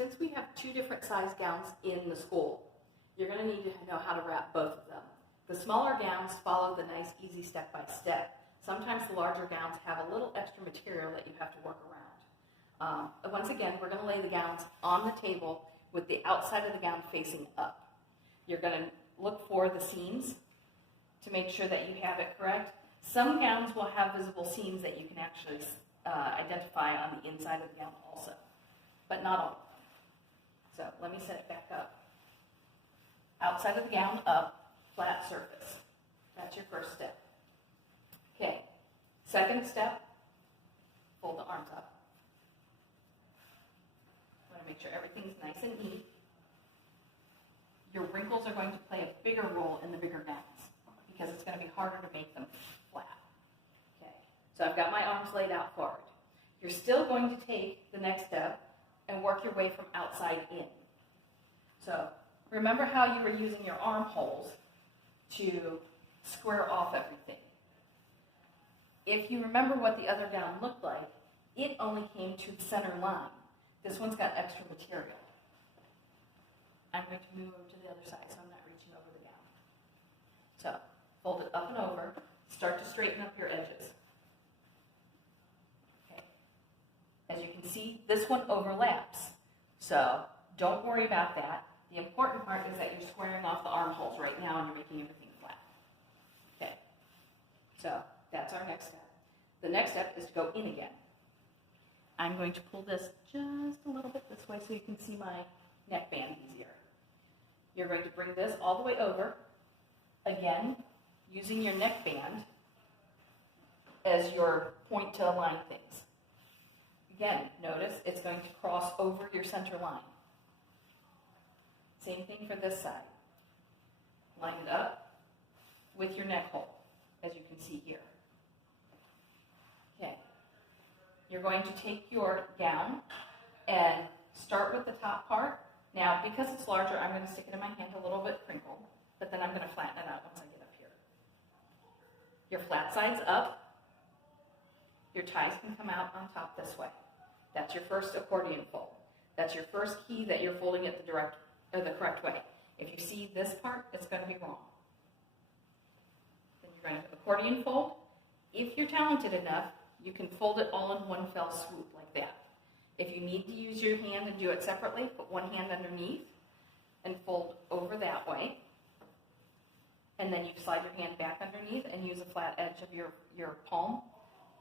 since we have two different size gowns in the school, you're going to need to know how to wrap both of them. The smaller gowns follow the nice, easy step-by-step. Sometimes the larger gowns have a little extra material that you have to work around. Once again, we're going to lay the gowns on the table with the outside of the gown facing up. You're going to look for the seams to make sure that you have it correct. Some gowns will have visible seams that you can actually identify on the inside of the gown also, but not all. So let me set it back up. Outside of the gown up, flat surface. That's your first step. Okay, second step, fold the arms up. You want to make sure everything's nice and neat. Your wrinkles are going to play a bigger role in the bigger gowns because it's going to be harder to make them flat. Okay, so I've got my arms laid out forward. You're still going to take the next step and work your way from outside in. So remember how you were using your armholes to square off everything. If you remember what the other gown looked like, it only came to the center line. This one's got extra material. I'm going to move over to the other side so I'm not reaching over the gown. So fold it up and over. Start to straighten up your edges. Okay. As you can see, this one overlaps. So don't worry about that. The important part is that you're squaring off the armholes right now and you're making everything flat. Okay. So that's our next step. The next step is to go in again. I'm going to pull this just a little bit this way so you can see my neckband easier. You're going to bring this all the way over, again, using your neckband as your point to align things. Again, notice it's going to cross over your center line. Same thing for this side. Line it up with your neck hole, as you can see here. Okay. You're going to take your gown and start with the top part. Now, because it's larger, I'm going to stick it in my hand a little bit crinkled, but then I'm going to flatten it out once I get up here. Your flat side's up. Your ties can come out on top this way. That's your first accordion fold. That's your first key that you're folding it the correct way. If you see this part, it's going to be wrong. Then you're going to accordion fold. If you're talented enough, you can fold it all in one fell swoop like that. If you need to use your hand and do it separately, put one hand underneath and fold over that way. And then you slide your hand back underneath and use a flat edge of your palm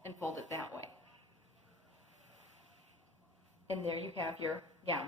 and fold it that way. And there you have your gown.